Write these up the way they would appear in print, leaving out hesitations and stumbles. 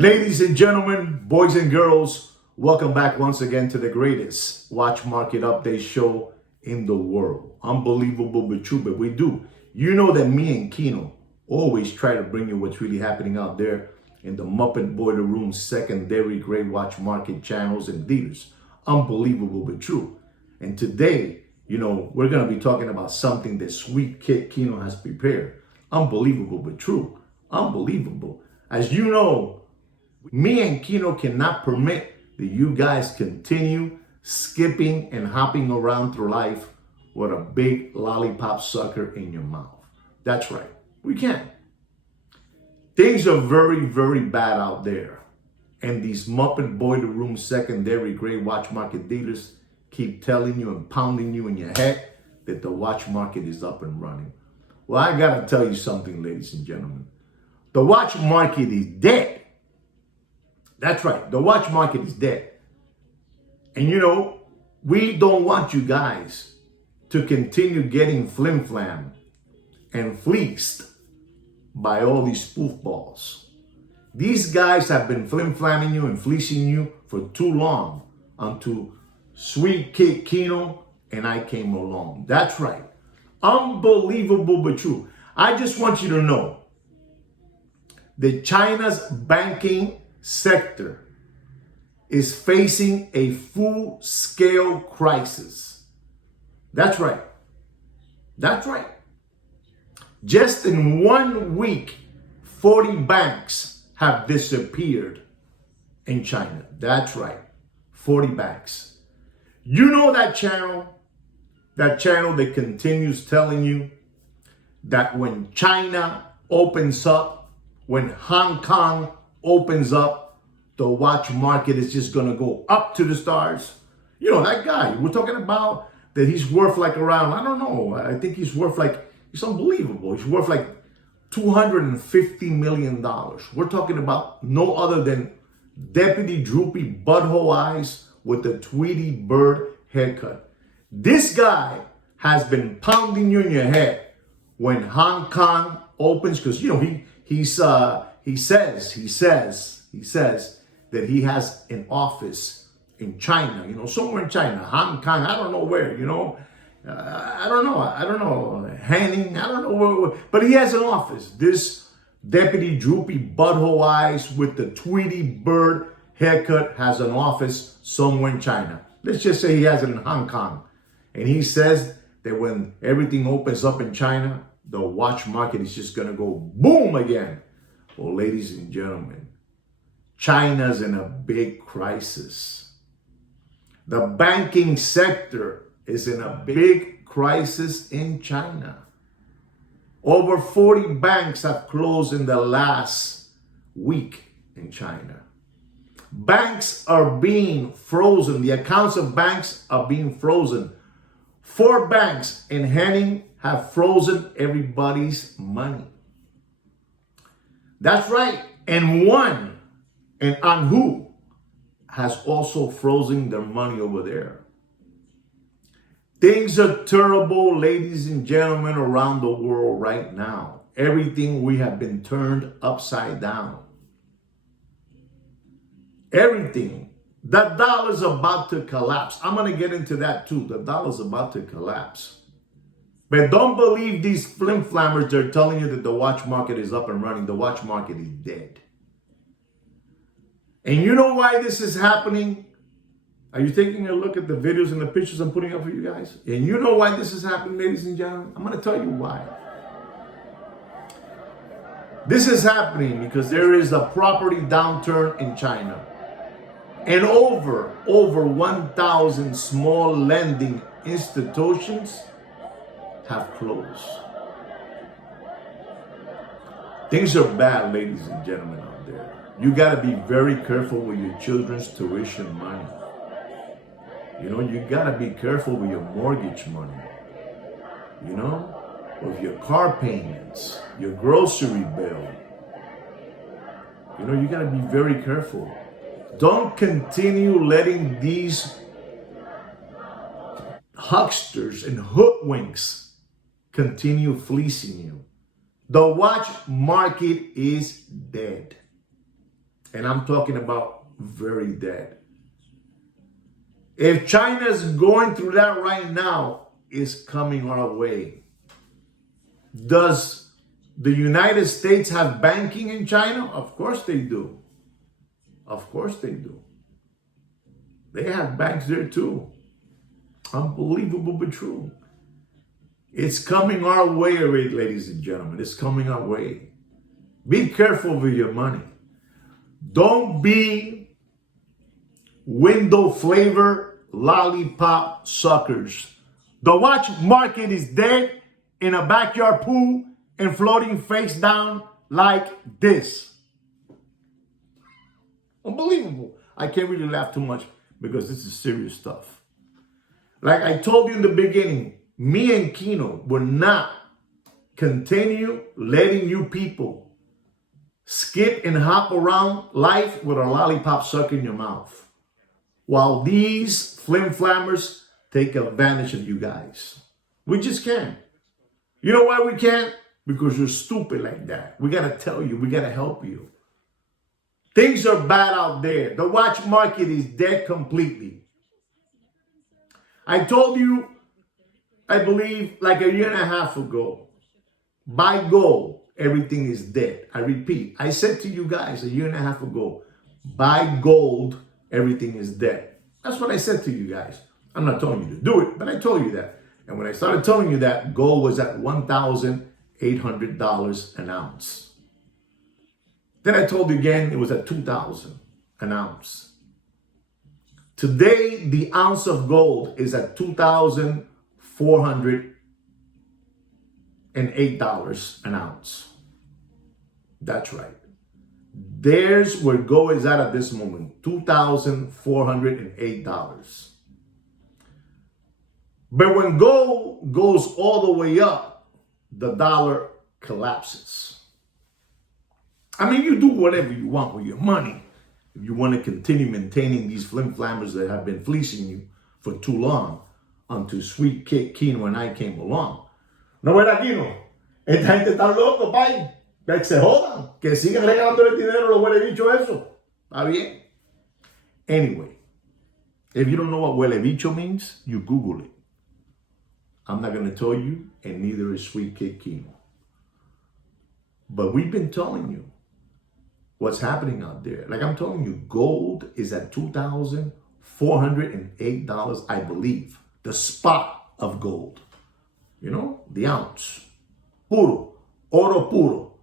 Ladies and gentlemen, boys and girls, welcome back once again to the greatest watch market update show in the world. Unbelievable but true, but we do. You know that me and Kino always try to bring you what's really happening out there in the Muppet Boiler Room secondary great watch market channels and dealers. Unbelievable but true. And today, we're going to be talking about something that Sweet Kid Kino has prepared. Unbelievable but true. Unbelievable. As you know, me and Kino cannot permit that you guys continue skipping and hopping around through life with a big lollipop sucker in your mouth. That's right. We can't. Things are very, very bad out there. And these Muppet Boiler Room secondary grade watch market dealers keep telling you and pounding you in your head that the watch market is up and running. Well, I gotta tell you something, ladies and gentlemen. The watch market is dead. That's right. The watch market is dead. And we don't want you guys to continue getting flim-flam and fleeced by all these spoof balls. These guys have been flim-flamming you and fleecing you for too long until Sweet Kid Kino and I came along. That's right. Unbelievable but true. I just want you to know that China's banking sector is facing a full-scale crisis. That's right. That's right. Just in 1 week, 40 banks have disappeared in China. That's right. 40 banks. You know that channel that continues telling you that when China opens up, when Hong Kong opens up, the watch market is just going to go up to the stars. That guy we're talking about, that he's worth like around, I don't know, I think he's unbelievable. He's worth like $250 million. We're talking about no other than Deputy Droopy Butthole Eyes with the Tweety Bird haircut. This guy has been pounding you in your head when Hong Kong opens, because he says that he has an office in China, somewhere in China, Hong Kong, I don't know where, I don't know, Hanning, I don't know where, but he has an office. This Deputy Droopy Butthole Eyes with the Tweety Bird haircut has an office somewhere in China. Let's just say he has it in Hong Kong. And he says that when everything opens up in China, the watch market is just going to go boom again. Well, ladies and gentlemen, China's in a big crisis. The banking sector is in a big crisis in China. Over 40 banks have closed in the last week in China. Banks are being frozen. The accounts of banks are being frozen. 4 banks in Hanning have frozen everybody's money. That's right. And one in Anhui has also frozen their money over there. Things are terrible, ladies and gentlemen, around the world right now. Everything we have been turned upside down. Everything. The dollar's about to collapse. I'm going to get into that too. The dollar's about to collapse. But don't believe these flim-flammers. They're telling you that the watch market is up and running. The watch market is dead. And you know why this is happening? Are you taking a look at the videos and the pictures I'm putting up for you guys? And you know why this is happening, ladies and gentlemen? I'm going to tell you why. This is happening because there is a property downturn in China. And over 1,000 small lending institutions have closed. Things are bad, ladies and gentlemen, out there. You got to be very careful with your children's tuition money. You got to be careful with your mortgage money. With your car payments, your grocery bill. You got to be very careful. Don't continue letting these hucksters and hoodwinks continue fleecing you. The watch market is dead. And I'm talking about very dead. If China's going through that right now, it's coming our way. Does the United States have banking in China? Of course they do. Of course they do. They have banks there too. Unbelievable but true. It's coming our way, ladies and gentlemen. It's coming our way. Be careful with your money. Don't be window flavor lollipop suckers. The watch market is dead in a backyard pool and floating face down like this. Unbelievable. I can't really laugh too much because this is serious stuff. Like I told you in the beginning, me and Kino will not continue letting you people skip and hop around life with a lollipop suck in your mouth while these flim-flammers take advantage of you guys. We just can't. You know why we can't? Because you're stupid like that. We got to tell you. We got to help you. Things are bad out there. The watch market is dead completely. I told you, I believe, like a year and a half ago, buy gold, everything is dead. I repeat, I said to you guys a year and a half ago, buy gold, everything is dead. That's what I said to you guys. I'm not telling you to do it, but I told you that. And when I started telling you that, gold was at $1,800 an ounce. Then I told you again, it was at $2,000 an ounce. Today, the ounce of gold is at $2,408 an ounce. That's right. There's where gold is at this moment, $2,408. But when gold goes all the way up, the dollar collapses. I mean, you do whatever you want with your money. If you want to continue maintaining these flim-flammers that have been fleecing you for too long, until Sweet Kino and I came along. No, ¿verdad, Kino? Esta gente está loco, pay. Que se jodan. Que sigan regalando el dinero los huele bicho eso. ¿Está bien? Anyway, if you don't know what huele bicho means, you Google it. I'm not going to tell you, and neither is Sweet Kino. But we've been telling you what's happening out there. Like I'm telling you, gold is at $2,408, I believe. The spot of gold. You know, the ounce. Puro. Oro puro.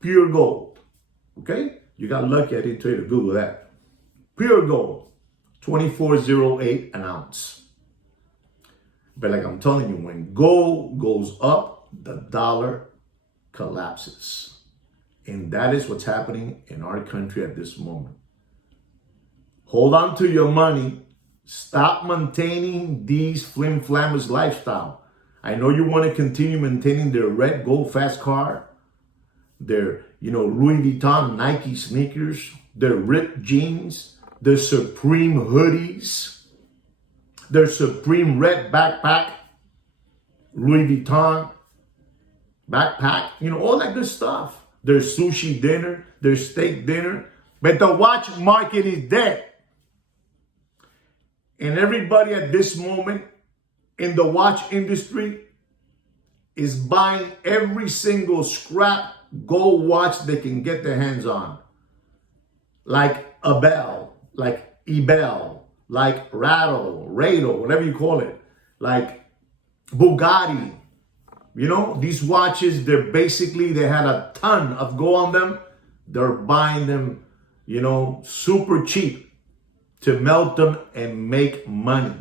Pure gold. Okay? You got lucky I didn't tell you to Google that. Pure gold. $2,408 an ounce. But like I'm telling you, when gold goes up, the dollar collapses. And that is what's happening in our country at this moment. Hold on to your money. Stop maintaining these flim-flammers lifestyle. I know you want to continue maintaining their red gold fast car, their, Louis Vuitton Nike sneakers, their ripped jeans, their Supreme hoodies, their Supreme red backpack, Louis Vuitton backpack, all that good stuff. Their sushi dinner, their steak dinner. But the watch market is dead. And everybody at this moment in the watch industry is buying every single scrap gold watch they can get their hands on. Like Abel, like Ebel, like Rado, whatever you call it. Like Bugatti. These watches, they had a ton of gold on them. They're buying them, super cheap to melt them and make money,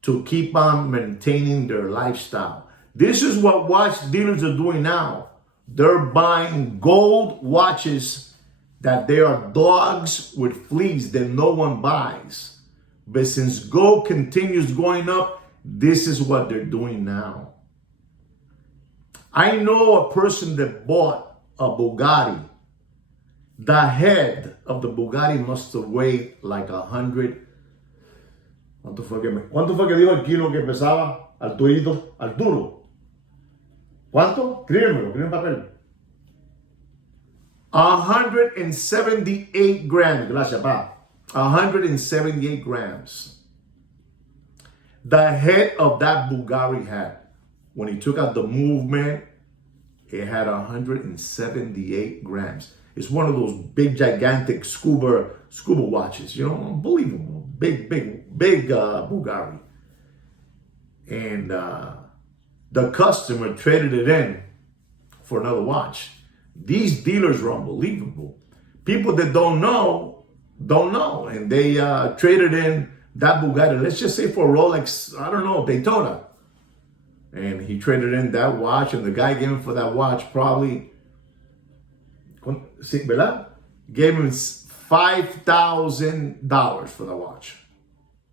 to keep on maintaining their lifestyle. This is what watch dealers are doing now. They're buying gold watches that they are dogs with fleas that no one buys. But since gold continues going up, this is what they're doing now. I know a person that bought a Bugatti. The head of the Bugatti must have weighed like 100. ¿Cuánto fue que dijo el kilo que pesaba? Arturo. ¿Cuánto? Escríbemelo, escríbeme en papel. 178 grams. Gracias, pa. 178 grams. The head of that Bulgari had, when he took out the movement, it had 178 grams. It's one of those big, gigantic scuba watches. You know, unbelievable. Big Bulgari. And the customer traded it in for another watch. These dealers are unbelievable. People that don't know. And they traded in that Bugatti, let's just say for Rolex, I don't know, Daytona. And he traded in that watch, and the guy gave him for that watch probably, gave him $5,000 for that watch.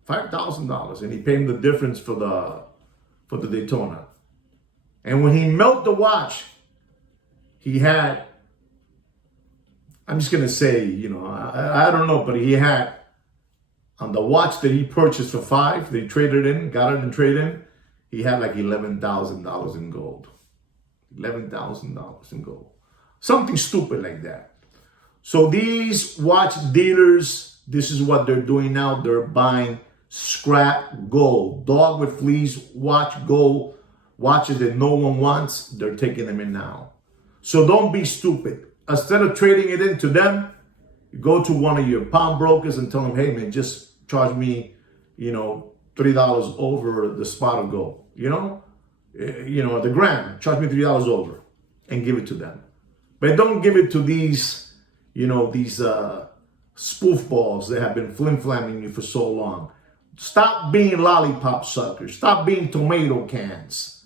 $5,000, and he paid him the difference for the Daytona. And when he melted the watch, he had, I'm just gonna say, you know, I don't know, but he had on the watch that he purchased for $5,000, they traded in, got it in trade in, he had like $11,000 in gold. $11,000 in gold. Something stupid like that. So these watch dealers, this is what they're doing now. They're buying scrap gold. Dog with fleas, watch gold, watches that no one wants, they're taking them in now. So don't be stupid. Instead of trading it in to them, you go to one of your pawnbrokers and tell them, hey man, just charge me, you know, $3 over the spot of gold. You know, the gram, charge me $3 over and give it to them. But don't give it to these, you know, these spoof balls that have been flim-flamming you for so long. Stop being lollipop suckers. Stop being tomato cans.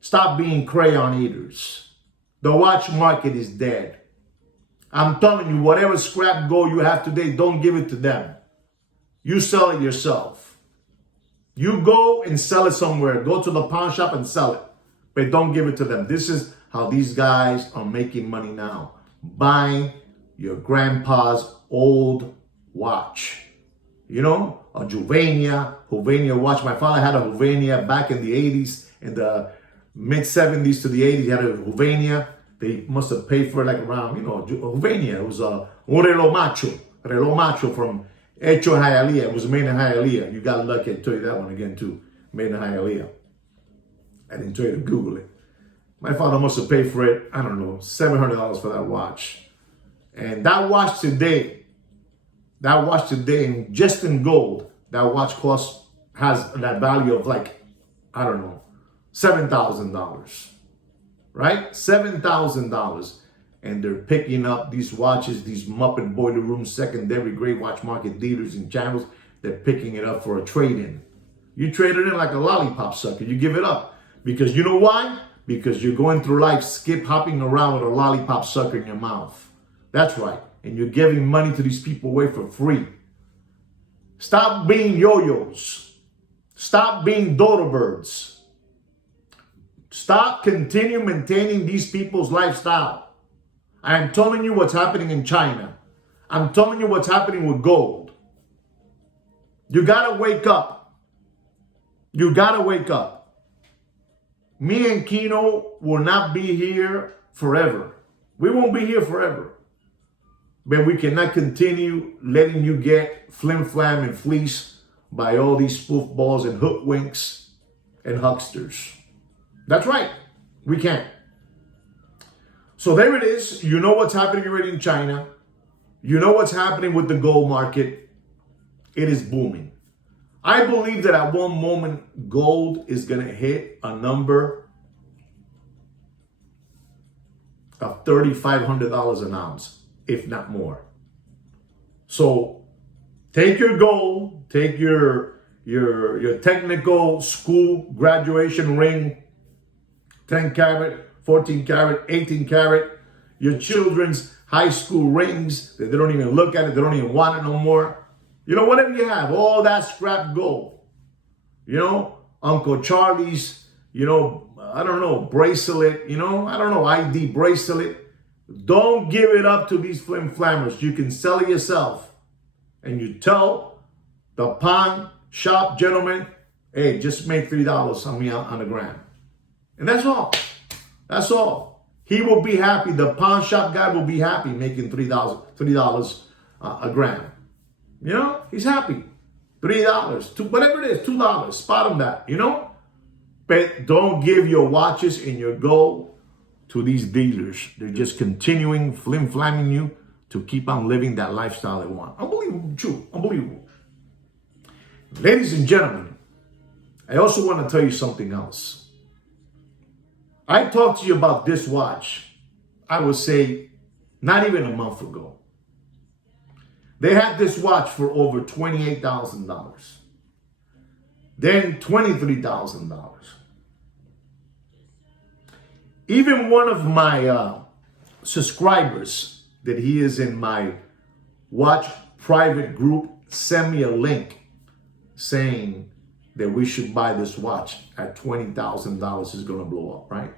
Stop being crayon eaters. The watch market is dead. I'm telling you, whatever scrap gold you have today, don't give it to them. You sell it yourself. You go and sell it somewhere. Go to the pawn shop and sell it. But don't give it to them. This is how these guys are making money now. Buying your grandpa's old watch. You know, a Juvenia watch. My father had a Juvenia back in the 80s, in the mid 70s to the 80s. He had a Juvenia. They must have paid for it like around, you know, Juvenia. It was un reloj macho from hecho en Hialeah. It was made in Hialeah. You got lucky. I tell you that one again too. Made in Hialeah. I didn't tell you to Google it. My father must have paid for it, I don't know, $700 for that watch. And that watch today, just in gold, that watch has that value of like, I don't know, $7,000. Right? $7,000. And they're picking up these watches, these Muppet Boiler Room secondary grade watch market dealers and channels. They're picking it up for a trade-in. You trade it in like a lollipop sucker. You give it up. Because you know why? Because you're going through life hopping around with a lollipop sucker in your mouth. That's right. And you're giving money to these people away for free. Stop being yo-yos. Stop being dodo birds. Stop continue maintaining these people's lifestyle. I am telling you what's happening in China. I'm telling you what's happening with gold. You gotta wake up. You gotta wake up. Me and Kino will not be here forever. We won't be here forever. But we cannot continue letting you get flim-flam and fleece by all these spoof balls and hoodwinks and hucksters. That's right. We can't. So there it is. You know what's happening already in China. You know what's happening with the gold market. It is booming. I believe that at one moment, gold is going to hit a number of $3,500 an ounce, if not more. So take your gold, take your technical school graduation ring, 10 karat, 14 karat, 18 karat, your children's high school rings that they don't even look at it, they don't even want it no more. You know, whatever you have, all that scrap gold. You know, Uncle Charlie's, you know, I don't know, bracelet, you know, I don't know, ID bracelet. Don't give it up to these flim-flammers. You can sell it yourself. And you tell the pawn shop gentleman, hey, just make $3 on me on the gram. And that's all. That's all. He will be happy. The pawn shop guy will be happy making $3 a gram. You know, he's happy. $3, whatever it is, $2. Spot him that, you know? But don't give your watches and your gold to these dealers. They're just continuing flim-flamming you to keep on living that lifestyle they want. Unbelievable, true, unbelievable. Ladies and gentlemen, I also want to tell you something else. I talked to you about this watch, I would say, not even a month ago. They had this watch for over $28,000. Then $23,000. Even one of my subscribers that he is in my watch private group sent me a link saying that we should buy this watch at $20,000. Is going to blow up, right?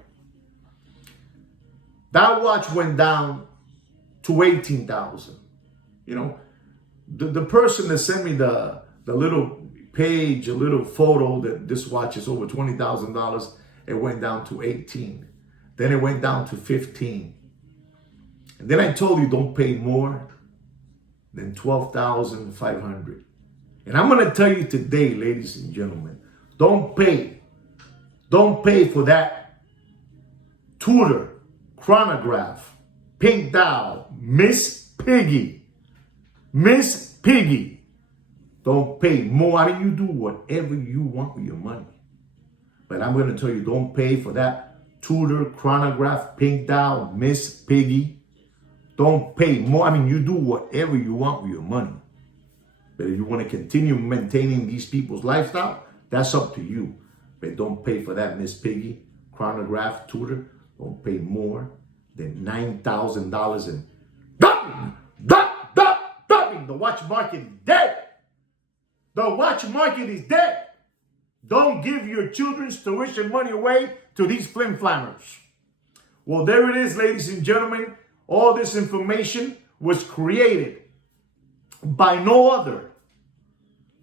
That watch went down to $18,000. You know, the person that sent me the little page, a little photo that this watch is over $20,000, it went down to 18. Then it went down to 15. And then I told you don't pay more than $12,500. And I'm going to tell you today, ladies and gentlemen, don't pay for that Tudor chronograph, Pink Dial, Miss Piggy. Don't pay more. I mean, you do whatever you want with your money. But I'm going to tell you, don't pay for that Tudor chronograph, Pink Dial, Miss Piggy. Don't pay more. I mean, you do whatever you want with your money. But if you want to continue maintaining these people's lifestyle, that's up to you. But don't pay for that Miss Piggy chronograph Tudor. Don't pay more than $9,000 and the watch market is dead. The watch market is dead. Don't give your children's tuition money away to these flim-flammers. Well, there it is, ladies and gentlemen. All this information was created by no other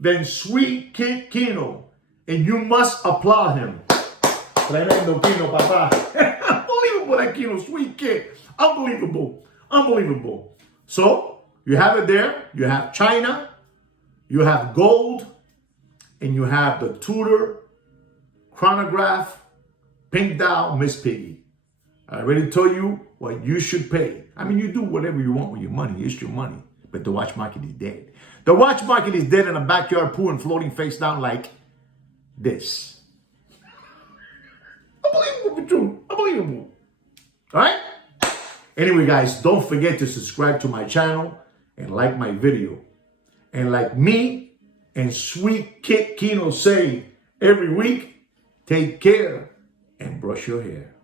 than Sweet Kid Kino. And you must applaud him. Tremendo Kino, papá. Unbelievable, that Kino, Sweet Kid. Unbelievable. Unbelievable. So, you have it there. You have China. You have gold. And you have the Tudor chronograph, Pink Dial, Miss Piggy. I already told you what you should pay. I mean, you do whatever you want with your money. It's your money. But the watch market is dead. The watch market is dead in a backyard pool and floating face down like this. Unbelievable, but true. Unbelievable. All right? Anyway, guys, don't forget to subscribe to my channel and like my video. And like me and Sweet Kid Kino say every week, take care and brush your hair.